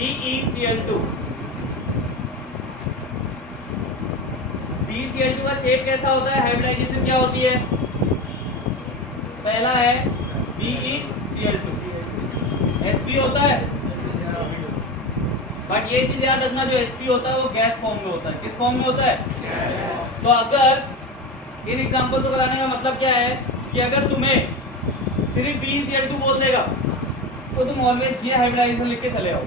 BeCl2। BeCl2 का shape कैसा होता है, हाइब्रिडाइजेशन क्या होती है? पहला है BeCl2, sp होता है, बट ये चीज याद रखना, जो sp होता है वो गैस फॉर्म में होता है। किस फॉर्म में होता है? तो अगर इन एग्जांपल को कराने का मतलब क्या है कि अगर तुम्हें सिर्फ BeCl2 बोल देगा तो तुम ऑलवेज ये हाइब्रिडाइजेशन लिख के चले आओ।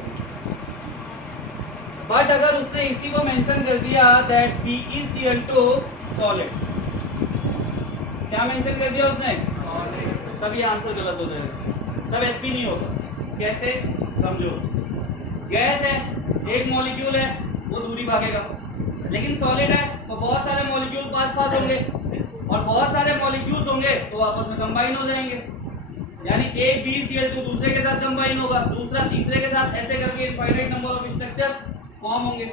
बट अगर उसने इसी को मेंशन कर दिया दैट BeCl2 सॉलिड, क्या मेंशन कर दिया उसने? तब ये आंसर गलत हो जाएगा, तब sp नहीं होगा। कैसे समझो, गैस है, एक मॉलिक्यूल है, वो दूरी भागेगा, लेकिन सॉलिड है तो बहुत सारे मॉलिक्यूल पास पास होंगे, और बहुत सारे मॉलिक्यूल्स होंगे तो आपस में कंबाइन हो जाएंगे, यानी एक BeCl2 दूसरे के साथ कंबाइन होगा, दूसरा तीसरे के साथ, ऐसे करके infinite number of structure form होंगे।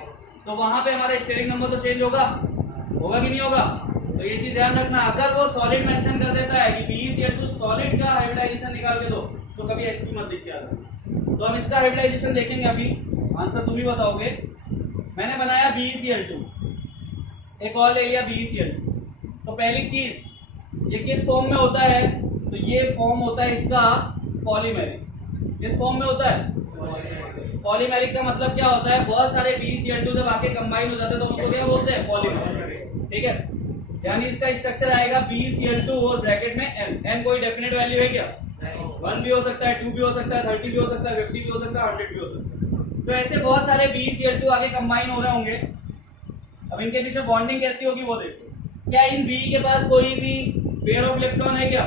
तो वहां पे हमारा स्टेरिक नंबर तो चेंज होगा कि नहीं होगा? तो ये चीज ध्यान रखना, अगर वो सॉलिड मेंशन कर देता है कि BeCl2 सॉलिड का हाइब्रिडाइजेशन निकाल के दो तो कभी sp मत लिख के आना। तो हम इसका हाइब्रिडाइजेशन देखेंगे, अभी आंसर तुम ही बताओगे। मैंने बनाया BeCl2, एक और ले लिया BeCl2। तो पहली चीज, ये किस फॉर्म में होता है? तो ये फॉर्म होता है इसका पॉलीमेरिक। किस फॉर्म में होता है? पॉलीमेरिक का मतलब क्या होता है? बहुत सारे BeCl2 जब आके कंबाइन हो जाते हैं तो उसको क्या बोलते हैं? पॉलीमेरिक। ठीक है, यानी इसका स्ट्रक्चर आएगा BeCl2 और ब्रैकेट में n कोई डेफिनेट वैल्यू है क्या? 1 भी हो सकता है, 2 भी हो सकता है, 30 भी हो सकता है, 50 भी हो सकता है, 100 भी हो सकता है। तो ऐसे बहुत सारे BeCl2 आगे कंबाइन हो रहे होंगे। अब इनके बीच में बॉन्डिंग कैसी होगी वो देखो। क्या इन B के पास कोई भी पेयर ऑफ इलेक्ट्रॉन है क्या?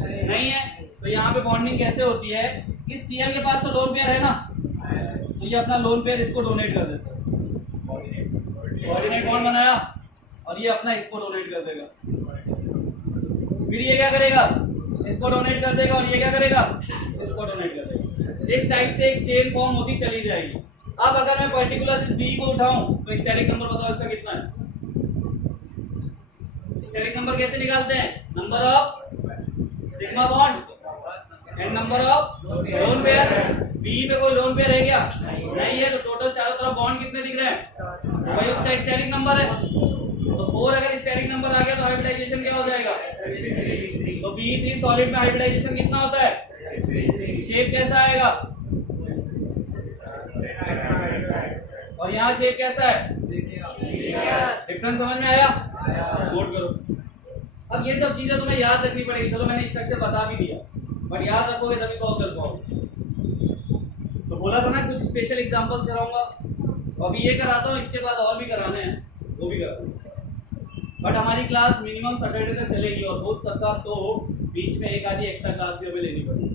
नहीं है। तो यहाँ पे बॉन्डिंग कैसे होती है? इस Cl के पास तो लोन पेयर है ना, तो ये अपना लोन पेयर इसको डोनेट कर देता है, कोऑर्डिनेट बॉन्ड बनाया, और ये अपना इसको डोनेट कर देगा। फिर ये क्या करेगा? इसको डोनेट कर देगा, और ये क्या करेगा? इसको डोनेट कर देगा। इस टाइप से एक चेन फॉर्म होती चली जाएगी। अब अगर मैं पर्टिकुलर इस B को उठाऊं तो स्टेरिक नंबर बताओ इसका कितना है? स्टेरिक नंबर कैसे निकालते हैं? Number of sigma bond and number of lone pair. B पे कोई लोन पेयर है क्या? नहीं है। तो टोटल चारों तरफ बॉन्ड कितने दिख रहे हैं? तो भाई उसका स्टेरिक नंबर है। तो 4 अगर स्टेरिक नंबर आ गया तो हाइब्रिडाइजेशन क्या हो जाएगा? तो B3 सॉलिड में हाइब्रिडाइजेशन कितना होता है? शेप कैसा आएगा? और यहाँ शेप कैसा है? डिफरेंस समझ में आया? नोट करो। अब ये सब चीजें तुम्हें याद रखनी पड़ेगी। चलो मैंने स्ट्रक्चर बता भी दिया, बट याद रखोगे तभी सॉल्व कर पाओगे। तो बोला था ना कुछ स्पेशल एग्जांपल्स कराऊंगा, अभी ये कराता हूँ, इसके बाद और भी कराने हैं, वो भी कराऊंगा। बट हमारी क्लास मिनिमम सैटरडे तक चलेगी, और हो सकता तो बीच में एक आधी एक्स्ट्रा क्लास भी हमें लेनी पड़ेगी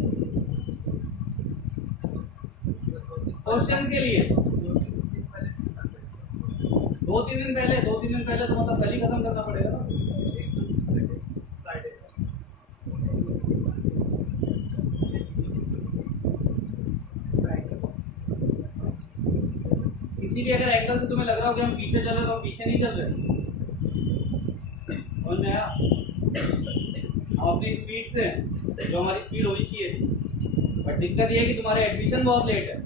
क्वेश्चंस के लिए। 2-3 दिन पहले तो मतलब कल ही खत्म करना पड़ेगा ना। किसी भी अगर एंगल से तुम्हें लग रहा हो कि हम पीछे चल रहे तो हम पीछे नहीं चल रहे। और नया हम अपनी स्पीड से, जो हमारी स्पीड होनी चाहिए, बट दिक्कत ये है कि तुम्हारे एडमिशन बहुत लेट है,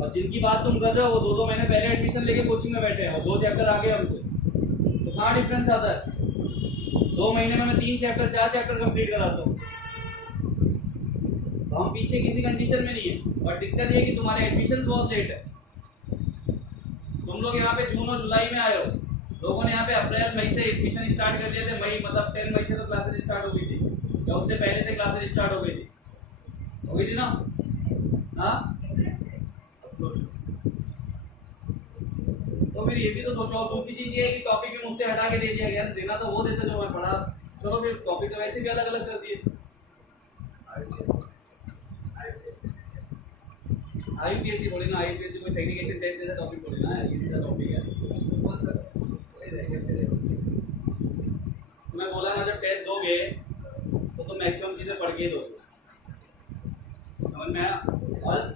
और जिनकी बात तुम कर रहे हो वो 2-2 महीने पहले एडमिशन लेके कोचिंग में बैठे हैं और 2 चैप्टर आगे हमसे। तो कहाँ डिफरेंस आता है? 2 महीने में मैं 3 चैप्टर 4 चैप्टर कंप्लीट कराता हूँ। तो हम पीछे किसी कंडीशन में नहीं है, और दिक्कत ये है कि तुम्हारे एडमिशन बहुत लेट है। तुम लोग यहाँ पे जून और जुलाई में आए हो, लोगों ने यहाँ पे अप्रैल मई से एडमिशन स्टार्ट कर दिए थे। मई मतलब 10 मई से तो क्लासेस स्टार्ट हो गई थी, या उससे पहले से क्लासेस स्टार्ट हो गई थी ना? हाँ, तो फिर ये भी तो सोचो। दूसरी चीज ये है कि टॉपिक भी मुझसे हटा के दे दिया गया, देना तो वो देते जो मैं पढ़ा। चलो फिर टॉपिक तो वैसे भी अलग अलग कर दिए। आईपीएससी थोड़ी ना, आईपीएससी कोई सेग्रीगेशन टेस्ट जैसा टॉपिक थोड़ी ना है, इसी का टॉपिक है। मैं बोला ना, जब टेस्ट दोगे तो मैक्सिमम चीजें पढ़ के दोगे, समझ में आया? और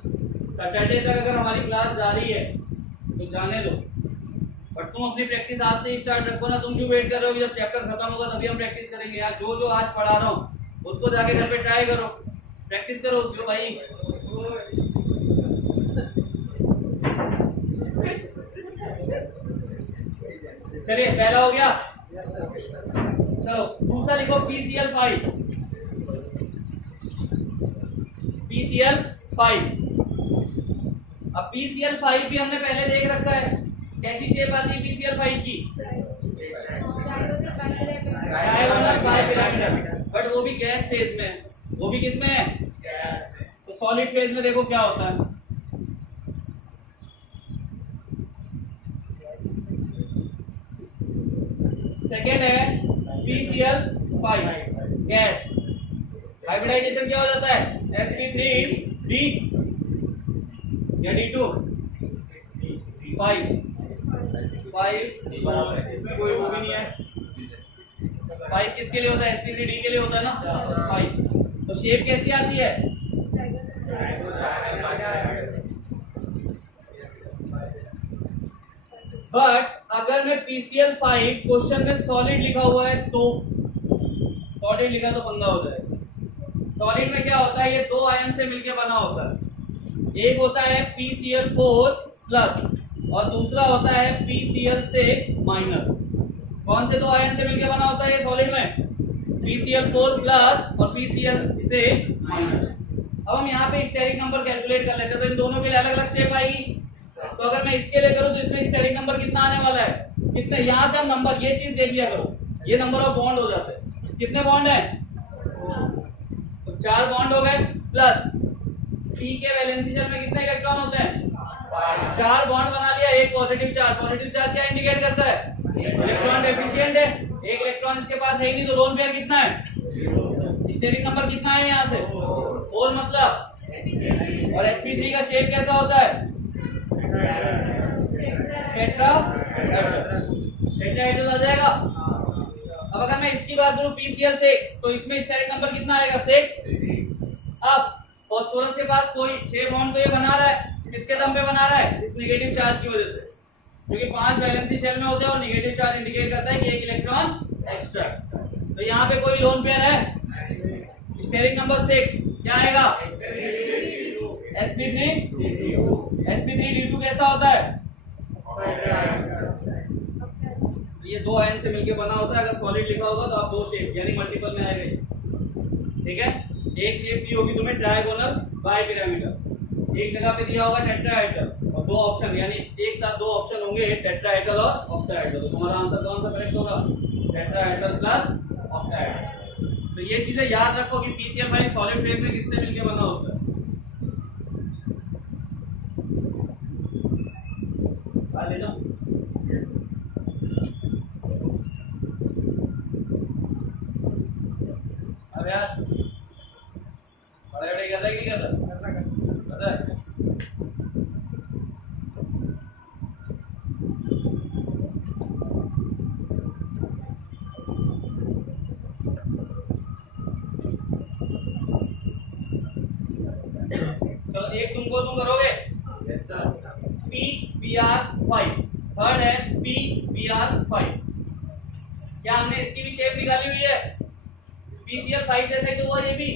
सैटरडे तक अगर हमारी क्लास जारी है तो जाने दो, बट तुम अपनी प्रैक्टिस आज से ही स्टार्ट रखो ना। तुम क्यों वेट कर रहे हो कि जब चैप्टर खत्म होगा तभी हम प्रैक्टिस करेंगे? यार जो आज पढ़ा रहा हूँ उसको जाके घर पे ट्राई करो, प्रैक्टिस करो उसको भाई। चलिए पहला हो गया। चलो दूसरा लिखो PCl5। PCl5। अब PCl5 भी हमने पहले देख रखा है, कैसी शेप आती है PCl5 की? डायगोनल बाइपिरामिडल, बट वो भी गैस फेज में है। वो भी किस में है? तो सॉलिड फेज में देखो क्या होता है। सेकेंड है PCl5 गैस, हाइब्रिडाइजेशन क्या हो जाता है? sp3d या d2 5 इसमें कोई वो भी नहीं है। 5 किसके लिए होता है? sp3d के लिए होता है ना 5। तो शेप कैसी आती है? बट अगर मैं PCl5 क्वेश्चन में सॉलिड लिखा हुआ है तो सॉलिड लिखा तो पंगा हो जाएगा। सॉलिड में क्या होता है? ये दो आयन से मिलकर बना होता है। एक होता है PCl4 प्लस और दूसरा होता है PCl6 माइनस। कौन से दो आयन से मिलकर बना होता है ये सॉलिड में? PCl4 प्लस और PCl6 माइनस। अब हम यहाँ पे स्टेरिक नंबर कैलकुलेट कर लेते हैं, तो इन दोनों के लिए अलग अलग शेप आएगी। तो अगर मैं इसके लिए करूँ तो इसमें स्टेरिक नंबर कितना आने वाला है? कितने? यहाँ से हम नंबर, ये चीज देख लिया करो, ये नंबर ऑफ बॉन्ड हो जाते हैं। कितने बॉन्ड है? तो 4 बॉन्ड हो गए, प्लस P के वैलेंसी शेल में कितने इलेक्ट्रॉन होते हैं? 4 बॉन्ड बना लिया, एक पॉजिटिव चार्ज। पॉजिटिव चार्ज क्या इंडिकेट करता है? इलेक्ट्रॉन डेफिशिएंट है, एक इलेक्ट्रॉन इसके पास है ही नहीं, तो लोन पेयर कितना है? स्टेरिक नंबर कितना है यहाँ से? 4 मतलब। और sp3 का शेप कैसा होता है? टेट्राहेड्रल आ जाएगा। अब अगर मैं इसकी बात करूं PCl6, तो इसमें स्टेरिक नंबर कितना आएगा? 6। अब फास्फोरस के पास कोई 6 बॉन्ड तो ये बना रहा है, किसके दम पे बना रहा है? इस नेगेटिव चार्ज की वजह से, क्योंकि 5 वैलेंसी शेल में होते हैं और नेगेटिव चार्ज इंडिकेट करता है कि एक इलेक्ट्रॉन एक्स्ट्रा। तो यहाँ पे कोई लोन पेयर है? स्टेरिक नंबर 6 क्या आएगा? sp3d2 कैसा होता है? ये दो आयन से मिलके बना होता है। अगर सॉलिड लिखा होगा तो आप दो शेप यानी मल्टीपल में आएगा। ठीक है, एक शेप दी होगी तुम्हें ट्रायगोनल बाइपिरामिडल, एक जगह पे दिया होगा टेट्राहेड्रल, और दो ऑप्शन यानी एक साथ दो ऑप्शन होंगे टेट्राहेड्रल और ऑक्टाहेड्रल। तो तुम्हारा आंसर कौन सा करेक्ट होगा? Tetrahedral plus octahedral. तो ये चीजें याद रखो कि PCl5 सॉलिड फेज में किससे मिलके बना होता है? ले जाओ। अभ्यास बड़े कर रहा है कि नहीं कर रहा? चलो एक तुम करोगे। PBr5, थर्ड है PBr5। क्या हमने इसकी भी शेप निकाली हुई है? PCl5 जैसे कि हुआ ये भी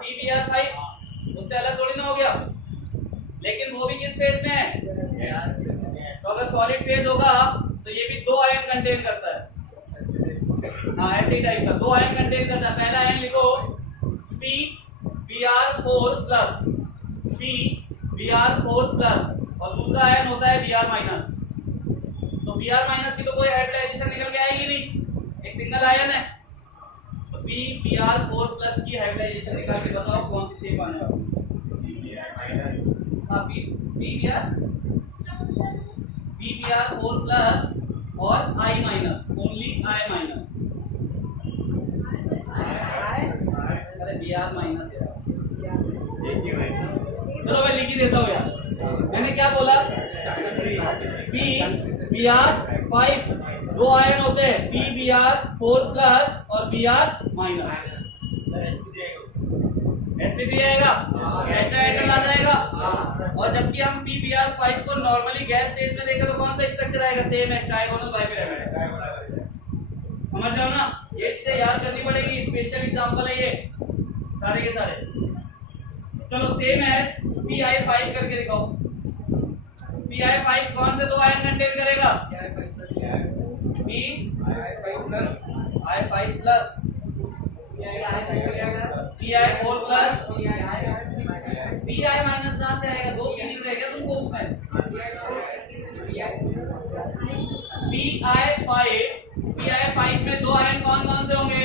PBr5, उससे अलग थोड़ी ना हो गया। लेकिन वो भी किस फेज में है? तो अगर सॉलिड फेज होगा तो ये भी दो आयन कंटेन करता है। हाँ ऐसे ही टाइप का दो आयन कंटेन करता है। पहला आयन लिखो PBr4 प्लस, PBr4 प्लस, और दूसरा आयन होता है Br माइनस। तो Br माइनस की तो कोई हाइब्रिडाइजेशन निकल के आएगी नहीं, एक सिंगल आयन है। तो PBr4 प्लस की हाइब्रिडाइजेशन निकाल के बताओ कौन सी शेप आने वाली है? हाँ PBr4 प्लस और I minus, only I minus. अरे Br माइनस यार, चलो मैं लिख ही देता हूँ यार। मैंने क्या बोला? PBr5 दो आयन होते हैं, PBr4 प्लस और Br माइनस। sp3 आएगा, टेट्राहेड्रल आ जाएगा। और जबकि हम PBr5 को नॉर्मली गैस फेज में देखें तो कौन सा स्ट्रक्चर आएगा? सेम है, ट्रायगोनल बाइपिरामिड। समझ रहे हो ना? ये चीजें याद करनी पड़ेगी, स्पेशल एग्जांपल है ये सारे के सारे। चलो सेम एज Pi5 करके दिखाओ। Pi5 कौन से दो आयन कंटेन करेगा? B I5 plus BI4 plus BI minus कहाँ से आएगा? 2 दिख रहे क्या तुमको उसमें? BI5 में 2 आयन कौन कौन से होंगे?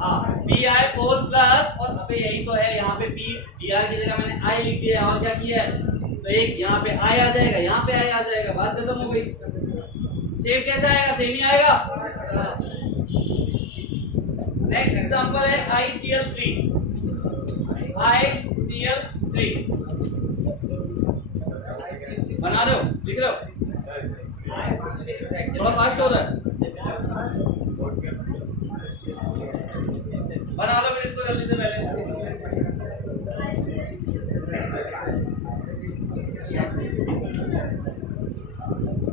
हाँ BI4 प्लस, और अबे यही तो है, यहाँ पे BR की जगह मैंने I लिख दिया और क्या किया है, तो एक यहाँ पे I आ जाएगा, यहाँ पे I आ जाएगा, बात खत्म हो गई। शेप कैसा आएगा? सेम ही आएगा। नेक्स्ट एग्जांपल है ICl3। बना रहे हो, लिख रहे हो? थोड़ा फास्ट हो रहा है, बना लो फिर इसको जल्दी से पहले।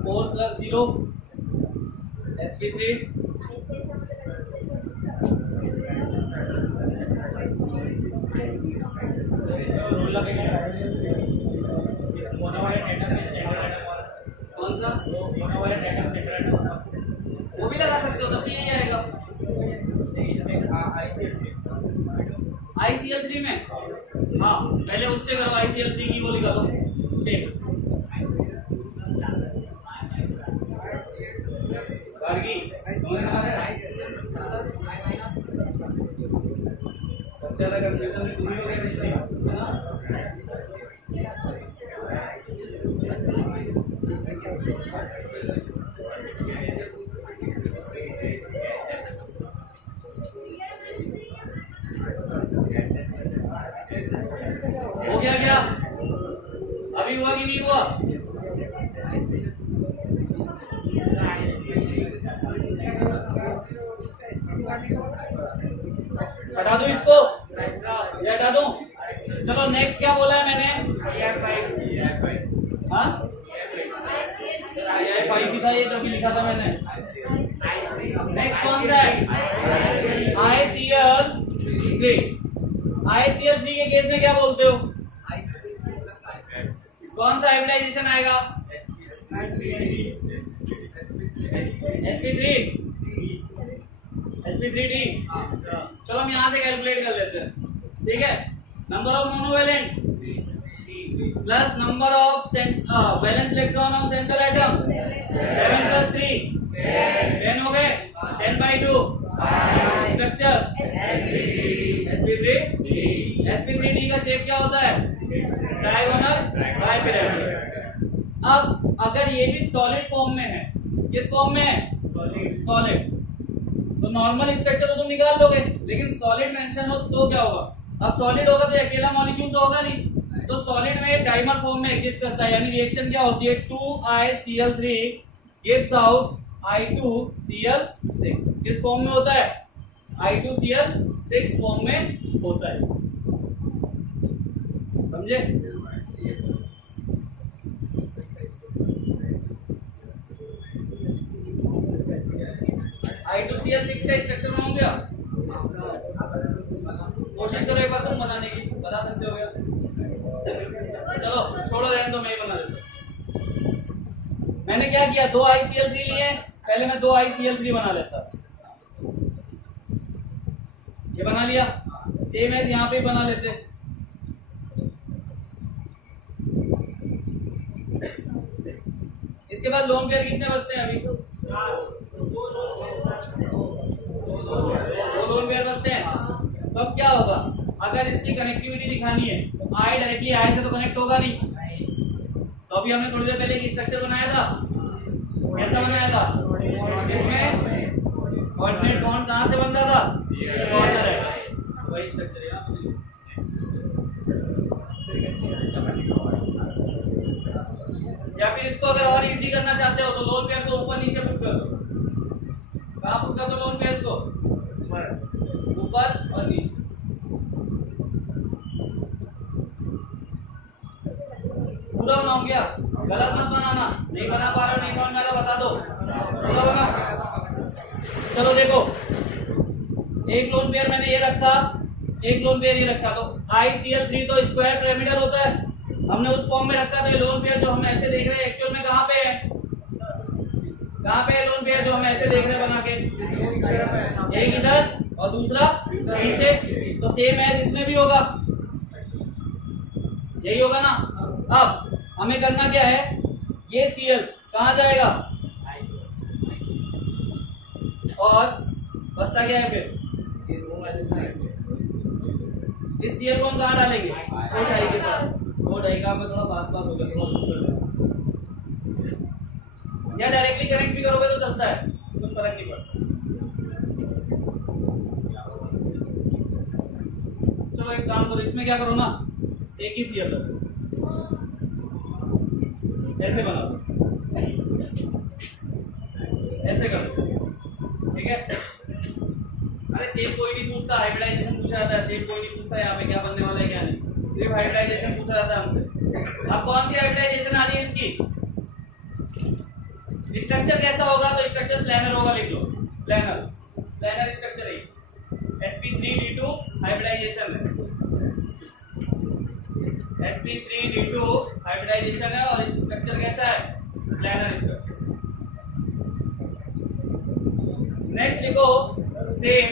4 + 0 sp3 कौन सा? वो भी लगा सकते हो, तब भी यही आएगा। ICl3 में हाँ पहले उससे करो, ICl3 की वो निकालो शेप। ज्यादा कंफ्यूजन में तुम ही हो गए, है ना? हो गया क्या? अभी हुआ कि नहीं हुआ? हटा दो इसको, ये हटा दो। चलो नेक्स्ट क्या बोला है मैंने? हाँ BI5 भी था, ये कभी लिखा था मैंने। नेक्स्ट कौन सा है? ICl3। ICl3 के केस में क्या बोलते हो? कौन सा हाइब्रिडाइजेशन आएगा? sp3d। चलो हम यहाँ से कैलकुलेट कर लेते हैं, ठीक है? Number of monovalent plus number of valence electron on central atom 7 + 3 10 हो गए। 10/2 स्ट्रक्चर sp3d का शेप क्या होता है? डायगोनल बाइपिरामिड। अब अगर ये भी सॉलिड फॉर्म में है, किस फॉर्म में है? सॉलिड, तो नॉर्मल स्ट्रक्चर तो तुम निकाल लोगे, लेकिन सॉलिड मेंशन हो तो क्या होगा? अब सॉलिड होगा तो अकेला मॉलिक्यूल तो होगा नहीं, तो सॉलिड में डाइमर फॉर्म में एग्जिस्ट करता है, यानी रिएक्शन क्या होती है? 2ICl3 gives out I2Cl6। किस फॉर्म में होता है? I2Cl6 फॉर्म में होता है, समझे? I2Cl6 का स्ट्रक्चर बनाओगे आप? कोशिश करो एक बार तुम बनाने की, बना सकते हो क्या? चलो छोड़ो, रहने दो, मैं ही बना देता हूं। मैंने क्या किया? 2 ICl3 लिए, पहले मैं 2 ICl3 बना लेता। ये बना लिया, सेम एज यहाँ पे बना लेते। इसके बाद लोन पेयर कितने बचते हैं? अभी 2 लोन पेयर बचते हैं। तो अब क्या होगा? अगर इसकी कनेक्टिविटी दिखानी है तो I डायरेक्टली I से तो कनेक्ट होगा नहीं। तो अभी हमने थोड़ी देर पहले एक स्ट्रक्चर बनाया था, कैसा बनाया था? जिसमें ऑर्डिनेट बॉन्ड कहाँ से बन रहा था? कॉर्नर है, वही स्ट्रक्चर है। या फिर इसको अगर और इजी करना चाहते हो तो लोन पेयर को ऊपर नीचे पुट कर दो। कहाँ पुट कर दो लोन पेयर को? ऊपर और नीचे। पूरा बनाओ क्या? गलत मत बनाना, नहीं बना पा रहा, नहीं समझ में आ रहा बता दो, पूरा बनाओ। चलो देखो, एक लोन पेयर मैंने ये रखा, एक लोन पेयर ये रखा, तो ICl3 तो स्क्वायर पिरामिडल होता है, हमने उस फॉर्म में रखा था। ये लोन पेयर जो हम ऐसे देख रहे हैं एक्चुअल में कहाँ पे है? कहाँ पे है लोन पेयर जो हम ऐसे देख रहे हैं बना के? एक इधर और दूसरा पीछे, तो सेम एज इसमें भी होगा, यही होगा ना। अब हमें करना क्या है, ये Cl कहाँ जाएगा और बचता क्या है फिर? इस Cl को हम कहाँ डालेंगे? इस आई के पास। वो डायग्राम में थोड़ा पास पास हो गया, थोड़ा दूर कर लेना। या डायरेक्टली कनेक्ट भी करोगे तो चलता है, कुछ फर्क नहीं पड़ता। चलो एक काम करो, इसमें क्या करो ना, एक ही Cl ऐसे बना दो, ऐसे कर दो, ठीक है। अरे शेप कोई नहीं पूछता, हाइब्रिडाइजेशन पूछा जाता है, शेप कोई नहीं पूछता यहाँ पे क्या बनने वाला है क्या नहीं, सिर्फ हाइब्रिडाइजेशन पूछा जाता है हमसे। अब कौन सी हाइब्रिडाइजेशन आ रही है इसकी? स्ट्रक्चर कैसा होगा? तो स्ट्रक्चर प्लानर होगा, लिख लो प्लानर, प्लानर स्ट्रक्चर है। sp3d2 हाइब्रिडाइजेशन है, sp3d2 हाइब्रिडाइजेशन है और स्ट्रक्चर कैसा है? Planar structure. नेक्स्ट लिखो सेम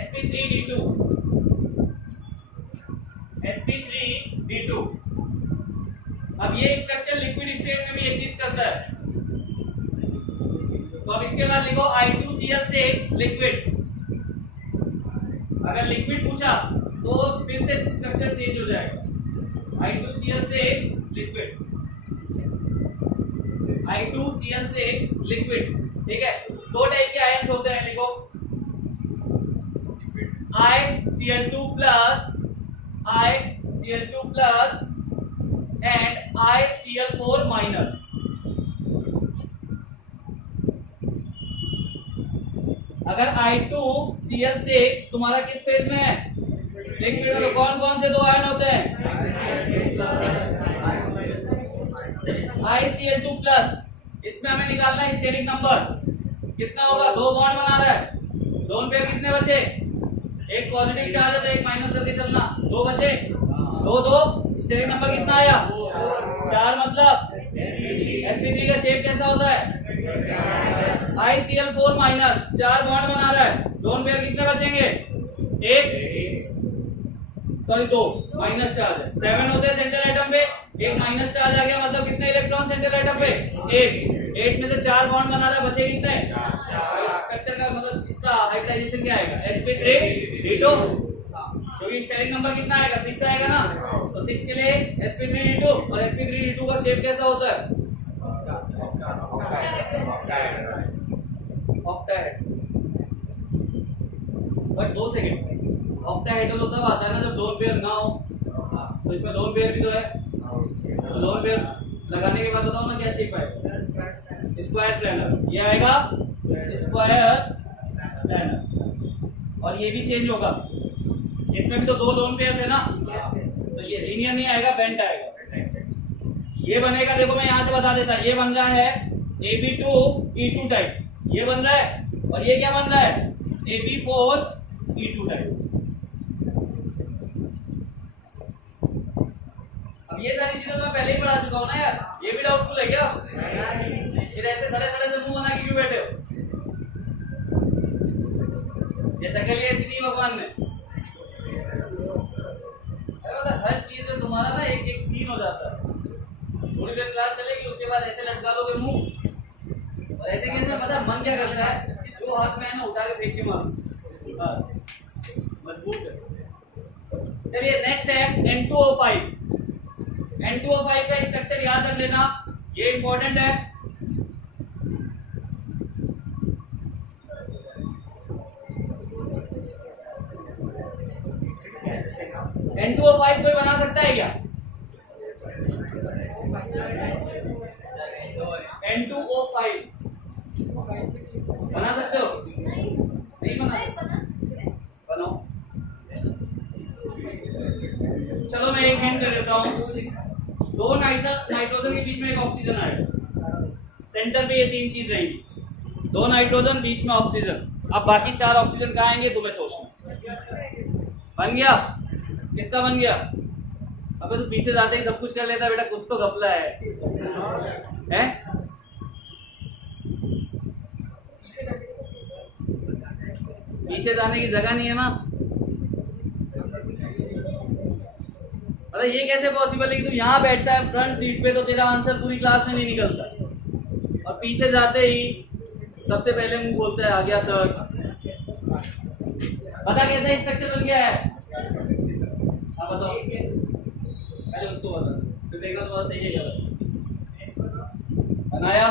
sp3d2, sp3d2। अब ये स्ट्रक्चर लिक्विड स्टेट में भी एग्जिस्ट करता है, तो अब इसके बाद लिखो I2Cl6 लिक्विड। अगर लिक्विड पूछा तो फिर से स्ट्रक्चर चेंज हो जाएगा, I2Cl6 लिक्विड, I2Cl6 लिक्विड, ठीक है। दो टाइप के आयन्स होते हैं, लिखो ICl2 plus, ICl2 plus and ICl4 minus. अगर I2Cl6 तुम्हारा किस फेज में है? लिक्विड में। तो कौन कौन से दो आयन होते हैं? ICl2 प्लस, इसमें हमें निकालना है स्टेरिक नंबर कितना होगा, दो बॉन्ड बना रहा है, दोनों पेयर कितने बचे? एक पॉजिटिव चार्ज है तो एक माइनस करके चलना, दो बचे, दो दो, स्टेरिक नंबर कितना आया? 4। मतलब sp3 का शेप कैसा होता है? ICl4 माइनस, 4 बॉन्ड बना रहा है, दोनों पेयर कितने बचेंगे? एक, सॉरी 2, माइनस चार्ज है, 7 होते हैं सेंटर एटम पे, एक माइनस चार्ज आ गया, मतलब कितने इलेक्ट्रॉन सेंटर एटम पे? 8 में से 4 बॉन्ड बना रहा है, बचे कितने? स्ट्रक्चर का मतलब इसका हाइब्रिडाइजेशन क्या आएगा? sp3d2, क्योंकि स्टेरिक नंबर कितना आएगा? 6 आएगा ना, तो 6 के लिए sp3d2, और sp3d2 का शेप कैसा होता है? ऑक्टाहेड। बट 2 सेकंड, ऑक्टाहेड्रल तो तब आता है ना जब लोन पेयर ना हो, तो इसमें लोन पेयर भी तो है, तो लोन पेयर लगाने के बाद बताओ ना क्या शेप आएगा? स्क्वायर प्लानर, ये आएगा स्क्वायर प्लानर, और ये भी चेंज होगा, इसमें भी तो 2 लोन पेयर थे ना, तो ये लीनियर नहीं आएगा, बेंट आएगा। ये बनेगा, देखो मैं यहाँ से बता देता, ये बन रहा है AB2E2 टाइप, ये बन रहा है, और ये क्या बन रहा है? AB4E2 type. अब ये सारी चीजें तो मैं पहले ही पढ़ा चुका हूँ ना यार, ये भी डाउटफुल है क्या? फिर ऐसे सड़े सड़े से मुंह बना के क्यों बैठे हो? ये शक्ल ही ऐसी दी भगवान ने। हर चीज में तुम्हारा ना एक एक सीन हो जाता है, थोड़ी देर क्लास चलेगी उसके बाद ऐसे लटका लोगे मुंह, और ऐसे कैसे पता मन क्या करता है कि जो हाथ में है ना उठा के फेंक के मारो, बस मजबूत है। चलिए नेक्स्ट है N2O5। N2O5 का स्ट्रक्चर याद रख लेना, ये इंपॉर्टेंट है। N2O5 कोई बना सकता है क्या? N2O5 बना सकते हो? नहीं बनाओ। चलो मैं एक हिंट दे देता हूँ, 2 नाइट्रोजन के बीच में एक ऑक्सीजन आएगा, सेंटर पे ये 3 चीज रहेगी, 2 नाइट्रोजन बीच में ऑक्सीजन। अब बाकी 4 ऑक्सीजन कहाँ आएंगे तुम्हें सोचना। बन गया? किसका बन गया? अबे तू पीछे जाते ही सब कुछ कर लेता बेटा, कुछ तो घपला है हैं? पीछे जाने की जगह नहीं है ना। अरे ये कैसे पॉसिबल है कि तू यहाँ बैठता है फ्रंट सीट पे तो तेरा आंसर पूरी क्लास में नहीं निकलता, और पीछे जाते ही सबसे पहले मुंह बोलता है आ गया सर। पता कैसा स्ट्रक्चर बन गया है? हाँ बताओ, पहले उसको बता फिर देखना तुम्हारा सही है गलत। बनाया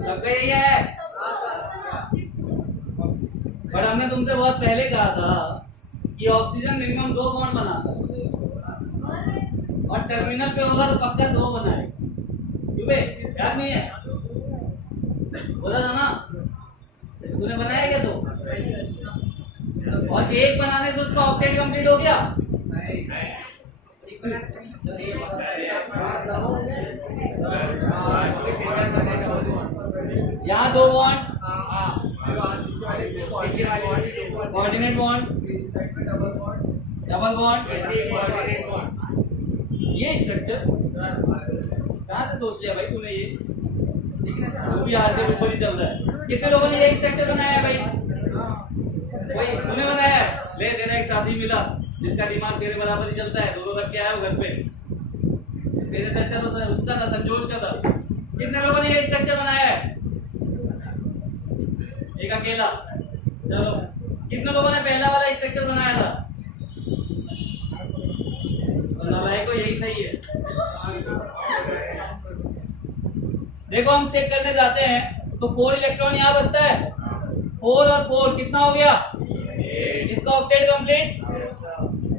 लग गई है। पर हमने तुमसे बहुत पहले कहा था कि ऑक्सीजन मिनिमम 2 बॉन्ड बनाता है, और टर्मिनल पे होगा तो पक्का 2 बनाए। क्यों बे, याद नहीं है? बोला था ना, तूने बनाया क्या? 2 और 1 बनाने से उसका ऑक्टेट कंप्लीट हो गया। यहाँ 2 bond, coordinate bond, double bond, ये स्ट्रक्चर कहाँ से सोच लिया भाई तूने? ये वो भी हाथ के ऊपर ही चल रहा है। कितने लोगों ने ये स्ट्रक्चर बनाया है भाई? भाई तूने बनाया है? ले, तेरा एक साथी मिला जिसका दिमाग तेरे बराबर ही चलता है, दोनों रख के आया हो घर पे। तेरे से अच्छा तो उसका था, संजोष का था। कितने लोगों ने ये स्ट्रक्चर बनाया है? एक अकेला। चलो, कितने लोगों ने पहला वाला स्ट्रक्चर बनाया था? नालायक को यही सही है। देखो हम चेक करने जाते हैं तो 4 इलेक्ट्रॉन यहाँ बचता है। 4 और 4 कितना हो गया? इसका ऑक्टेट कंप्लीट।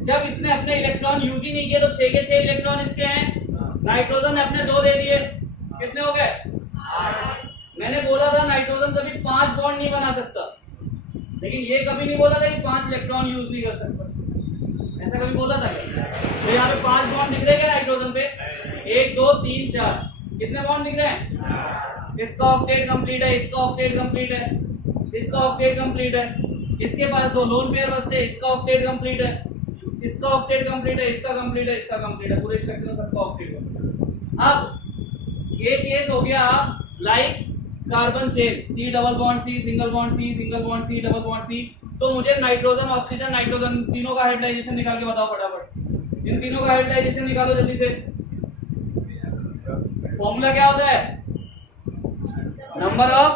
जब इसने अपने इलेक्ट्रॉन यूज ही नहीं किए तो 6 के 6 इलेक्ट्रॉन इसके हैं। नाइट्रोजन ने अपने 2 दे दिए, कितने हो गए? 8। मैंने बोला था नाइट्रोजन कभी 5 बॉन्ड नहीं बना सकता, लेकिन ये कभी नहीं बोला था कि 5 इलेक्ट्रॉन यूज नहीं कर सकता। ऐसा कभी बोला था क्या? तो यहाँ पे 5 बॉन्ड दिख रहे हैं क्या नाइट्रोजन पे? 1 2 3 4, कितने बॉन्ड दिख रहे हैं? इसका ऑक्टेट कंप्लीट है, इसका ऑक्टेट कंप्लीट है, इसका ऑक्टेट कंप्लीट है। इसके पास 2 लोन पेयर बचते हैं, इसका ऑक्टेट कंप्लीट है, इसका ऑक्टेट कंप्लीट है, इसका कंप्लीट है, इसका कंप्लीट है। पूरे स्ट्रक्चर सबका ऑक्टेट है। अब ये केस हो गया like carbon chain, C double bond C, single bond C, single bond C, double bond C। तो मुझे नाइट्रोजन, ऑक्सीजन, नाइट्रोजन तीनों का हाइब्रिडाइजेशन निकाल के बताओ फटाफट। इन तीनों का हाइब्रिडाइजेशन निकालो जल्दी से। फॉर्मूला क्या होता है? Number of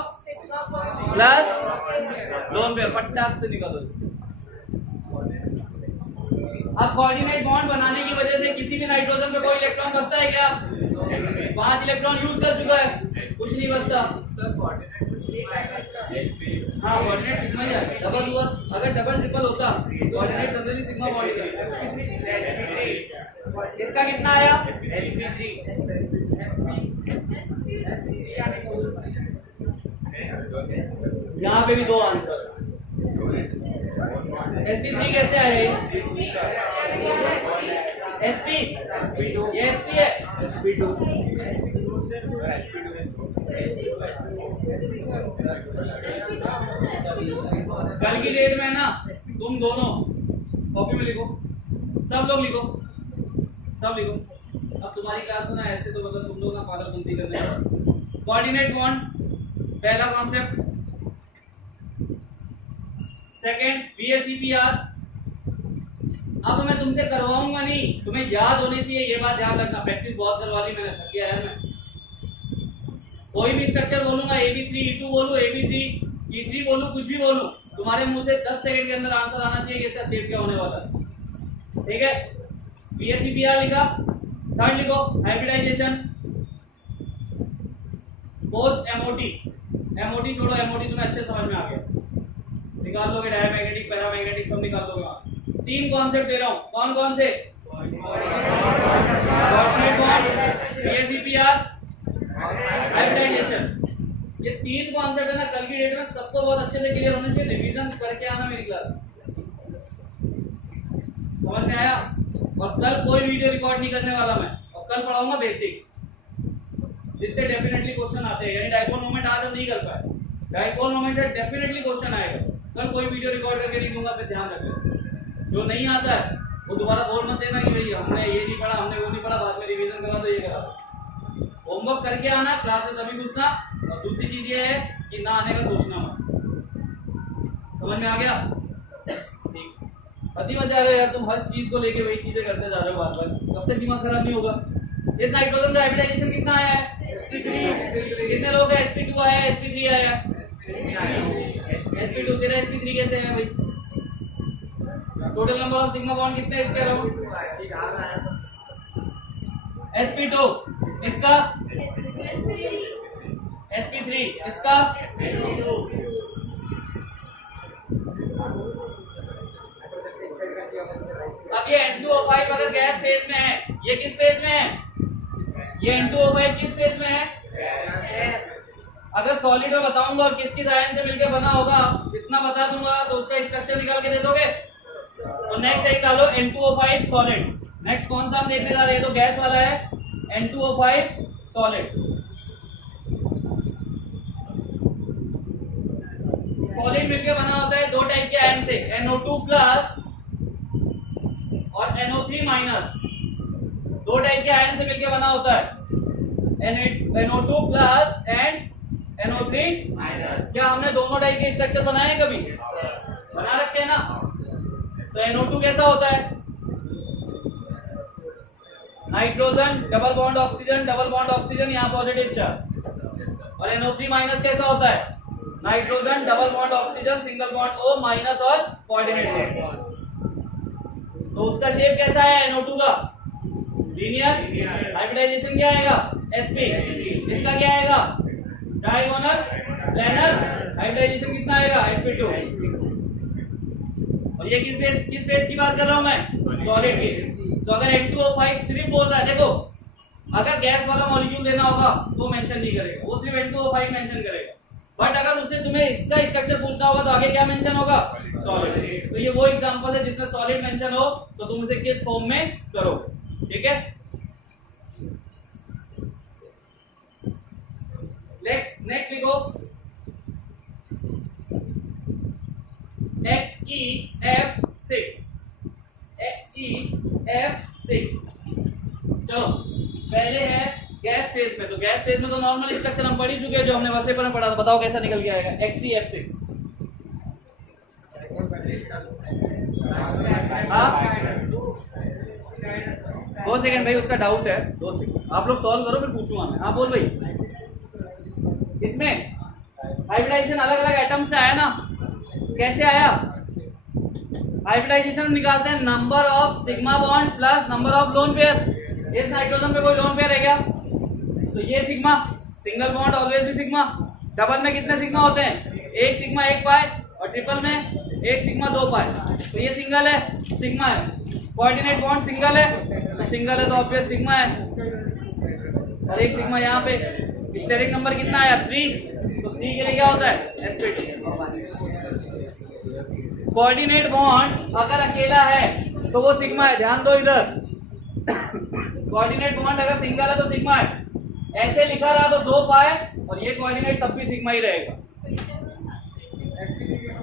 plus lone pair. फटाक से निकालो। अब कोऑर्डिनेट बॉन्ड बनाने की वजह से किसी भी नाइट्रोजन पे कोई इलेक्ट्रॉन बचता है क्या? 5 इलेक्ट्रॉन यूज कर चुका है, कुछ नहीं बचता। हाँ, कोऑर्डिनेट सिग्मा ही है। डबल हुआ, अगर डबल ट्रिपल होता कोऑर्डिनेट जनरली सिग्मा बॉन्ड ही करता। इसका कितना आया? यहाँ पे भी 2 आंसर। sp3 कैसे आए? sp, ये sp है। कल की डेट में ना तुम दोनों कॉपी में लिखो, सब लोग लिखो, सब लिखो। अब तुम्हारी क्लास में ना ऐसे तो मतलब तुम लोग ना पागलपंती कर रहे हो। कोऑर्डिनेट बॉन्ड पहला कॉन्सेप्ट। Second VSEPR। अब मैं तुमसे करवाऊंगा नहीं, तुम्हें याद होनी चाहिए, ये बात ध्यान रखना। प्रैक्टिस बहुत करवा ली मैंने, थक गया यार मैं। कोई भी स्ट्रक्चर बोलूंगा, AB3 E2 बोलूं, AB3 E3 बोलूं, कुछ भी बोलूं, तुम्हारे मुंह से 10 सेकंड के अंदर आंसर आना चाहिए कि इसका शेप क्या होने वाला है। ठीक है? VSEPR लिखा। थर्ड लिखो हाइब्रिडाइजेशन। Fourth MOT। MOT छोड़ो, MOT तुम्हें अच्छे समझ में आ गया, निकाल लोगे। डायमैग्नेटिक, पैरामैग्नेटिक सब निकाल लोगे वहां। 3 कॉन्सेप्ट दे रहा हूं, कौन कौन से? Coordinate bond, VSEPR, hybridisation. ये तीन कॉन्सेप्ट है ना, कल की डेट में सबको बहुत अच्छे से क्लियर होने चाहिए, रिवीजन करके आना मेरी क्लास। समझ में आया? और कल कोई वीडियो रिकॉर्ड नहीं करने वाला मैं, और कल पढ़ाऊंगा बेसिक, जिससे डेफिनेटली क्वेश्चन आते हैं। यानी डाइपोल मोमेंट आज हम नहीं कर पाए, डाइपोल मोमेंट से डेफिनेटली क्वेश्चन आएगा। कल कोई वीडियो रिकॉर्ड करके नहीं दूंगा, पे ध्यान रखना। जो नहीं आता है वो दोबारा बोल मत देना कि भाई हमने ये नहीं पढ़ा, हमने वो नहीं पढ़ा, बाद में रिवीजन करा तो ये करा। होमवर्क करके आना, क्लास में तभी घुसना। और दूसरी चीज ये है कि ना आने का सोचना मत। समझ में आ गया? ठीक, अति मजा आ रहा है यार, तुम हर चीज को लेके वही चीजें करते जा रहे हो बार बार, तब तक दिमाग खराब नहीं होगा। इस नाइट्रोजन का हाइब्रिडाइजेशन कितना आया है? sp3। कितने लोग हैं? sp2 आया है, sp3 आया है? sp2। तेरा sp3 कैसे है भाई? Total number of sigma bond कितने हैं इसके अराउंड? sp2, इसका sp3, इसका अब ये N2O5 अगर गैस फेज में है, ये किस फेज में है? ये N2O5 किस फेज में है? अगर सॉलिड में बताऊंगा और किस किस आयन से मिलकर बना होगा, इतना बता दूंगा तो उसका स्ट्रक्चर निकाल के दे दोगे। तो नेक्स्ट एक डालो N2O5 सॉलिड। नेक्स्ट कौन सा हम देखने जा रहे हैं? तो गैस वाला है N2O5 सॉलिड। सॉलिड मिलकर बना होता है दो टाइप के आयन से, NO2 प्लस और NO3 माइनस। दो टाइप के आयन से मिलकर बना होता है, NO2 plus and NO3 minus. क्या हमने दोनों टाइप के स्ट्रक्चर बनाए हैं कभी? बना रखे हैं ना। तो NO2 कैसा होता है? Nitrogen double bond oxygen, double bond oxygen, यहाँ पॉजिटिव चार्ज। और NO3 माइनस कैसा होता है? Nitrogen double bond oxygen, single bond O minus और कोऑर्डिनेट बॉन्ड। तो उसका शेप कैसा है NO2 का? लीनियर। हाइब्रिडाइजेशन क्या आएगा? sp। इसका क्या आएगा? Diagonal planar. हाइब्रिडाइजेशन कितना आएगा? sp2। और ये किस फेज की बात कर रहा हूं मैं? सॉलिड की। तो अगर N2O5 सिर्फ बोल रहा है, देखो अगर गैस वाला मॉलिक्यूल देना होगा तो मेंशन नहीं करेगा, वो सिर्फ N2O5 मेंशन करेगा। बट अगर उससे तुम्हें इसका स्ट्रक्चर पूछना होगा तो आगे क्या मेंशन होगा? सॉलिड। तो ये वो एग्जांपल है जिसमें सॉलिड मेंशन हो, तो तुम इसे किस फॉर्म में करोगे। ठीक है, नेक्स्ट लिखो XeF6। XeF6। चलो पहले है गैस फेज में। तो गैस फेज में तो नॉर्मल स्ट्रक्चर हम पढ़ ही चुके हैं, जो हमने वैसे पर पढ़ा था। बताओ कैसा निकल के आएगा XeF6? हाँ 2 सेकंड भाई, उसका डाउट है, 2 सेकंड आप लोग सॉल्व करो, फिर पूछूंगा मैं। हाँ बोल भाई। इसमें हाइब्रिडाइजेशन अलग अलग एटम्स का आया ना, कैसे आया? हाइब्रिडाइजेशन निकालते हैं number of sigma bond plus number of lone pair. इस नाइट्रोजन पे कोई लोन पेयर है क्या? तो ये सिग्मा, सिंगल बॉन्ड ऑलवेज भी सिग्मा। डबल में कितने सिग्मा होते हैं? एक सिग्मा 1 पाई, और ट्रिपल में 1 सिग्मा 2 पाई। तो ये सिंगल है, सिग्मा है। कोऑर्डिनेट बॉन्ड सिंगल है, तो सिंगल है तो ऑब्वियस सिग्मा है। और 1 सिग्मा यहाँ पे। स्टेरिक नंबर कितना आया? 3। तो 3 के लिए क्या होता है? sp2। कोऑर्डिनेट बॉन्ड अगर अकेला है तो वो सिग्मा है, ध्यान दो इधर। कोऑर्डिनेट बॉन्ड अगर सिंगल है तो सिग्मा है। ऐसे लिखा रहा तो 2 पाए, और ये कोऑर्डिनेट तब भी सिग्मा ही रहेगा।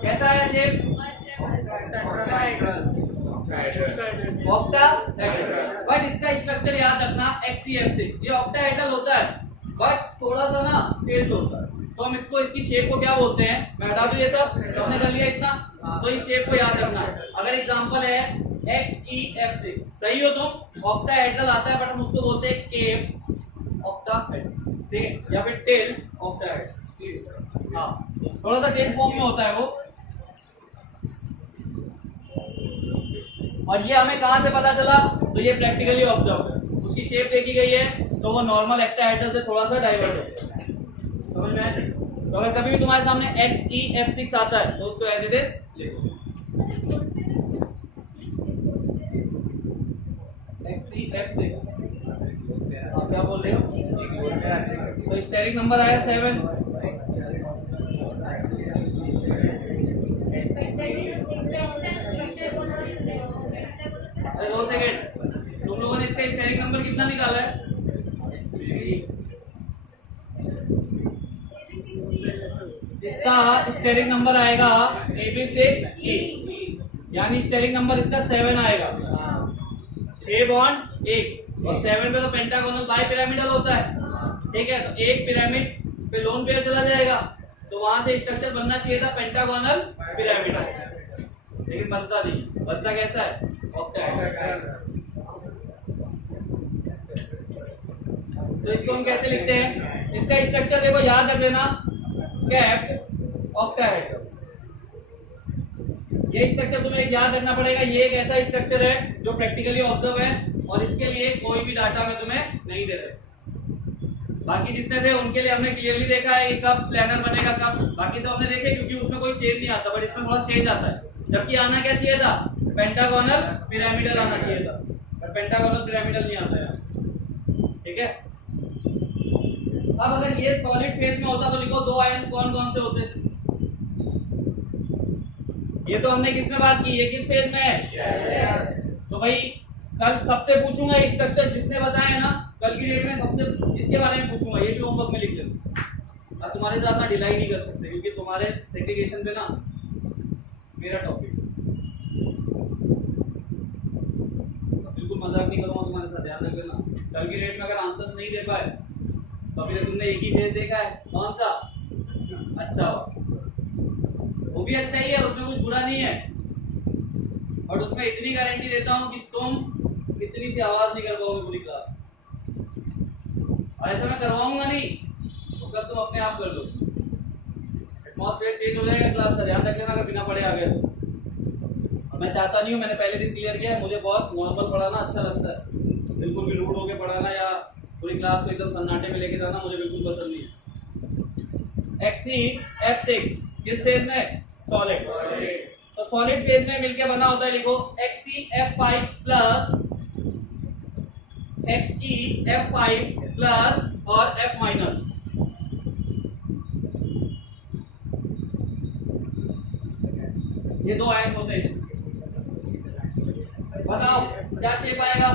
कैसा है शेप? ऑक्टाहेड्रल। बट इसका स्ट्रक्चर याद रखना XeF6। ये ऑक्टाहेड्रल होता है, बट थोड़ा सा ना टेल्ड होता है। तो हम इसको, इसकी शेप को क्या बोलते हैं? मैं हटा दूं ये सब, हमने कर लिया इतना। तो इस शेप को याद रखना है। अगर एग्जांपल है XeF6, सही हो तुम? ऑक्टाहेड्रल आता है, बट हम उसको बोलते हैं केप ऑक्टाहेड्रल, ठीक है, या फिर टेल ऑक्टाहेड्रल। हाँ, थोड़ा सा टेल फॉर्म में होता है वो। और ये हमें कहां से पता चला? तो ये प्रैक्टिकली ऑब्जर्व, उसकी शेप देखी गई है, तो वो नॉर्मल ऑक्टाहेड्रल से थोड़ा सा डाइवर्ट है। समझ में आया? तो अगर कभी भी तुम्हारे सामने XeF6 आता है तो उसको एज इट इज लिखो, XeF6। आप क्या बोल रहे हो? तो स्टेरिक नंबर आया 7। अरे 2 सेकेंड, तुम लोगों ने इसका स्टेरिक नंबर कितना निकाला है? इसका स्टेरिक नंबर आएगा AB6E, यानी स्टेरिक नंबर इसका 7 आएगा। 6 बॉन्ड 1 और 7 पे तो पेंटागोनल बाई पिरामिडल होता है, ठीक है। तो एक पिरामिड पे लोन पेयर चला जाएगा, तो वहां से स्ट्रक्चर बनना चाहिए था पेंटागोनल पिरामिडल, लेकिन बनता नहीं। बनता कैसा है? ऑक्टाहेड्रल। तो इसको हम कैसे लिखते हैं? इसका स्ट्रक्चर देखो, याद रख लेना, कैप्ड ऑक्टाहेड्रल। ये स्ट्रक्चर तुम्हें याद रखना पड़ेगा। ये एक ऐसा स्ट्रक्चर है जो प्रैक्टिकली ऑब्जर्व है और इसके लिए कोई भी डाटा मैं तुम्हें नहीं दे सकता। बाकी जितने थे उनके लिए हमने क्लियरली देखा है कि कब प्लानर बनेगा, कब, बाकी सब हमने देखे, क्योंकि उसमें कोई चेंज नहीं आता, बट इसमें थोड़ा चेंज आता है। जबकि आना क्या चाहिए था? पेंटागोनल पिरामिडल आना चाहिए था, पर पेंटागोनल पिरामिडल नहीं आता है, ठीक है। अब अगर ये सॉलिड फेज में होता तो लिखो 2 आयंस कौन कौन से होते। ये तो हमने किस में बात की, ये किस फेज में है? तो भाई कल सबसे पूछूंगा, स्ट्रक्चर जितने बताए हैं ना कल की डेट में सबसे इसके बारे में पूछूंगा, ये भी होमवर्क में लिख लेना। अब तुम्हारे साथ ना ढिलाई नहीं कर सकते, क्योंकि तुम्हारे सेग्रीगेशन पे ना मेरा टॉपिक, बिल्कुल मजाक नहीं करूंगा तुम्हारे साथ, ध्यान रख लेना। कल की डेट में अगर आंसर्स नहीं दे पाए तो अभी तुमने एक ही फेज देखा है, कौन सा? अच्छा, वो भी अच्छा ही है, उसमें कुछ बुरा नहीं है, और उसमें इतनी गारंटी देता हूं कि तुम इतनी सी आवाज नहीं कर पाओगे पूरी क्लास। और ऐसा मैं करवाऊंगा नहीं, तो कल तुम अपने आप कर लो। एटमॉस्फेयर चेंज हो जाएगा क्लास का, ध्यान रख लेना अगर बिना पढ़े आ गए तो। और मैं चाहता नहीं हूँ, मैंने पहले दिन क्लियर किया है, मुझे बहुत नॉर्मल पढ़ाना अच्छा लगता है, बिल्कुल भी रूड होकर पढ़ाना या पूरी क्लास को एकदम सन्नाटे में लेके जाना मुझे बिल्कुल पसंद नहीं है। XeF6 किस फेज में? सॉलिड। तो सॉलिड फेज में मिलके बना होता है, लिखो XeF5 प्लस XeF5 प्लस और F माइनस। ये 2 आयंस होते हैं। बताओ क्या शेप आएगा?